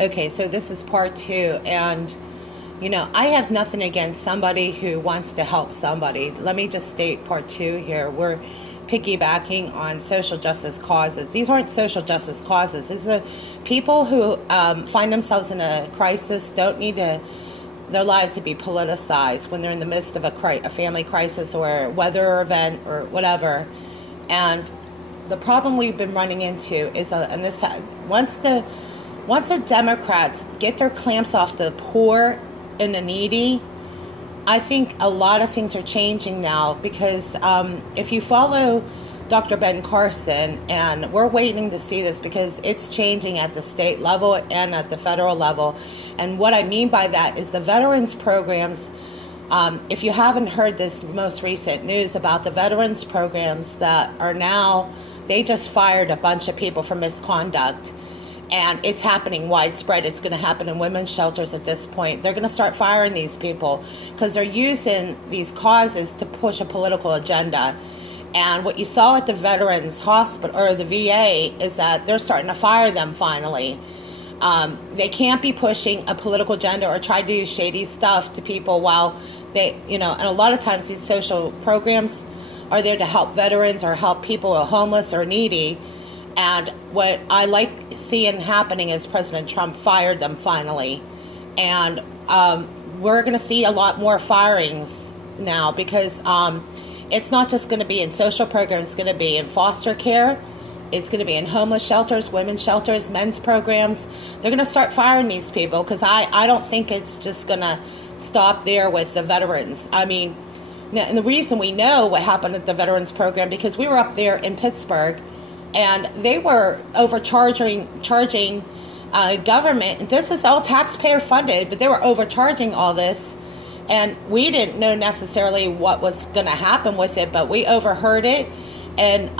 Okay, so this is part 2, and I have nothing against somebody who wants to help somebody. Let me just state part 2 here. We're piggybacking on social justice causes. These aren't social justice causes. These are people who find themselves in a crisis, don't need their lives to be politicized when they're in the midst of a family crisis or weather event or whatever. And the problem we've been running into is, once the Democrats get their clamps off the poor and the needy, I think a lot of things are changing now, because if you follow Dr. Ben Carson, and we're waiting to see this because it's changing at the state level and at the federal level. And what I mean by that is the veterans programs. If you haven't heard this most recent news about the veterans programs that are now, they just fired a bunch of people for misconduct. And it's happening widespread. It's going to happen in women's shelters at this point. They're going to start firing these people because they're using these causes to push a political agenda. And what you saw at the Veterans Hospital or the VA is that they're starting to fire them finally. They can't be pushing a political agenda or try to do shady stuff to people while they, and a lot of times these social programs are there to help veterans or help people who are homeless or needy. And what I like seeing happening is President Trump fired them finally. And we're going to see a lot more firings now, because it's not just going to be in social programs. It's going to be in foster care. It's going to be in homeless shelters, women's shelters, men's programs. They're going to start firing these people, because I don't think it's just going to stop there with the veterans. I mean, and the reason we know what happened at the veterans program, because we were up there in Pittsburgh, and they were charging government. This is all taxpayer funded, but they were overcharging all this. And we didn't know necessarily what was going to happen with it, but we overheard it. And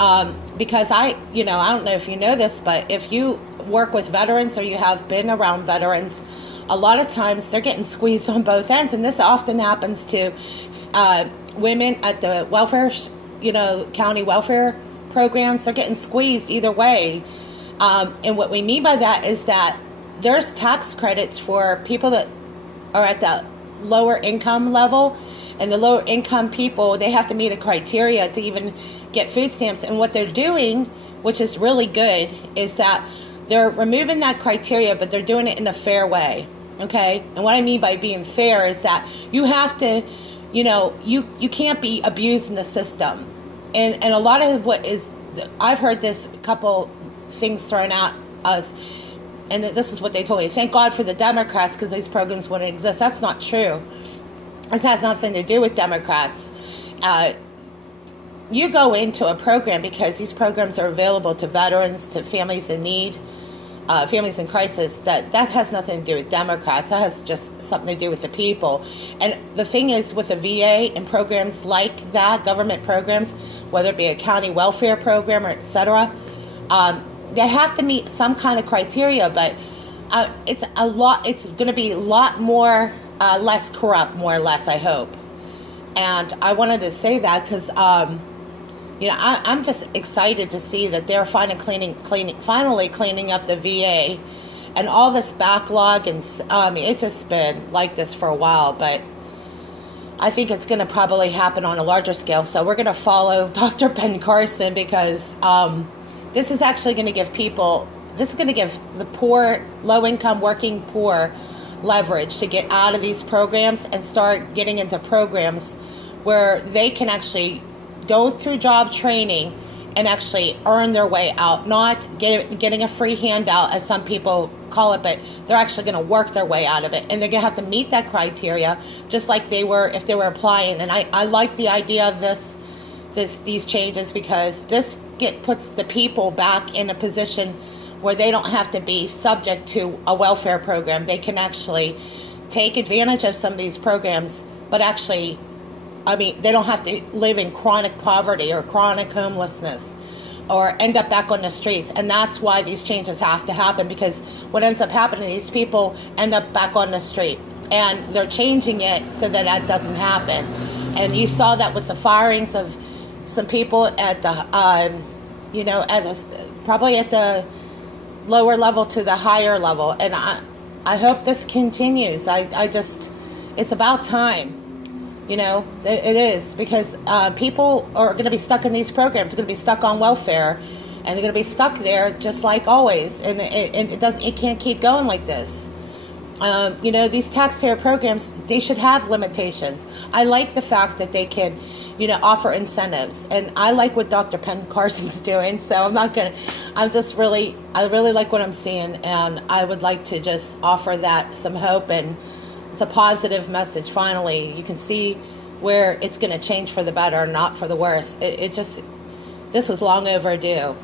because I don't know if you know this, but if you work with veterans or you have been around veterans, a lot of times they're getting squeezed on both ends. And this often happens to women at the welfare, county welfare programs. They're getting squeezed either way. And what we mean by that is that there's tax credits for people that are at the lower income level, and the lower income people, they have to meet a criteria to even get food stamps. And what they're doing, which is really good, is that they're removing that criteria, but they're doing it in a fair way. Okay? And what I mean by being fair is that you have to, you can't be abusing the system. And a lot of what is, I've heard this couple things thrown at us, and this is what they told me: thank God for the Democrats, because these programs wouldn't exist. That's not true. It has nothing to do with Democrats. You go into a program because these programs are available to veterans, to families in need, families in crisis. That has nothing to do with Democrats. That has just something to do with the people. And the thing is, with the VA and programs like that, government programs, whether it be a county welfare program or et cetera, they have to meet some kind of criteria, but it's going to be a lot more, less corrupt, more or less, I hope. And I wanted to say that because, I'm just excited to see that they're finally cleaning up the VA and all this backlog. And it's just been like this for a while, but I think it's going to probably happen on a larger scale. So we're going to follow Dr. Ben Carson, because this is actually going to give the poor, low-income, working poor leverage to get out of these programs and start getting into programs where they can actually go through job training and actually earn their way out, not getting a free handout, as some people call it, but they're actually going to work their way out of it. And they're going to have to meet that criteria just like they were if they were applying. And I like the idea of these changes, because this puts the people back in a position where they don't have to be subject to a welfare program. They can actually take advantage of some of these programs, but actually, they don't have to live in chronic poverty or chronic homelessness or end up back on the streets. And that's why these changes have to happen, because what ends up happening, these people end up back on the street. And they're changing it so that doesn't happen. And you saw that with the firings of some people at the, probably at the lower level to the higher level. And I hope this continues. I just, it's about time. You know, it is, because people are going to be stuck in these programs. They're going to be stuck on welfare, and they're going to be stuck there just like always. And it can't keep going like this. You know, these taxpayer programs, they should have limitations. I like the fact that they can, you know, offer incentives, and I like what Dr. Penn Carson's doing. So I really like what I'm seeing, and I would like to just offer that some hope, and it's a positive message. Finally, you can see where it's going to change for the better, not for the worse. This was long overdue.